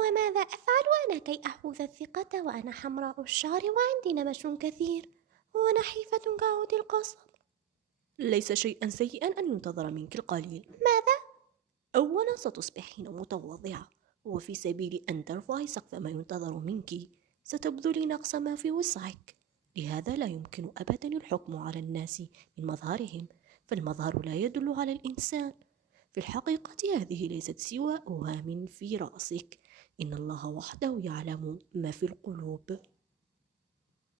وماذا أفعل أنا كي أحوز الثقة وأنا حمراء الشعر وعندي نمش كثير ونحيفة كعود القصب؟ ليس شيئا سيئا أن ينتظر منك القليل. ماذا؟ أولا ستصبحين متواضعة، وفي سبيل أن ترفعي سقف ما ينتظر منك ستبذلين أقصى ما في وسعك. لهذا لا يمكن أبدا الحكم على الناس من مظهرهم، فالمظهر لا يدل على الإنسان. في الحقيقة هذه ليست سوى أوهام في رأسك، إن الله وحده يعلم ما في القلوب.